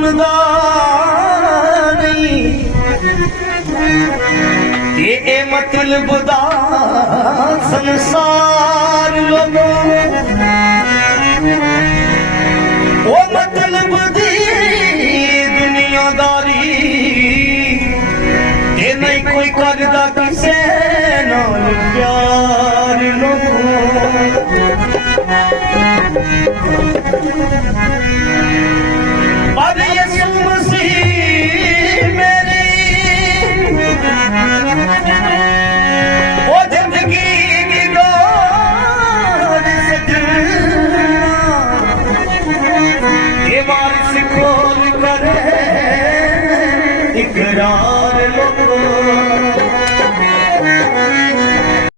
ਸੁਣਦਾ ਨਹੀਂ। ਤੇ ਇਹ ਮਤਲਬ ਦਾ ਸੰਸਾਰ ਲੋਗੋ ਉਹ ਮਤਲਬ ਦੀ ਦੁਨੀਆਦਾਰੀ। ਤੇ ਨਹੀਂ ਕੋਈ ਕਰਦਾ ਕਿਸੇ ਨਾਲ ਪਿਆਰ ਲੋਗੋ کھول کرے اقرار لوگوں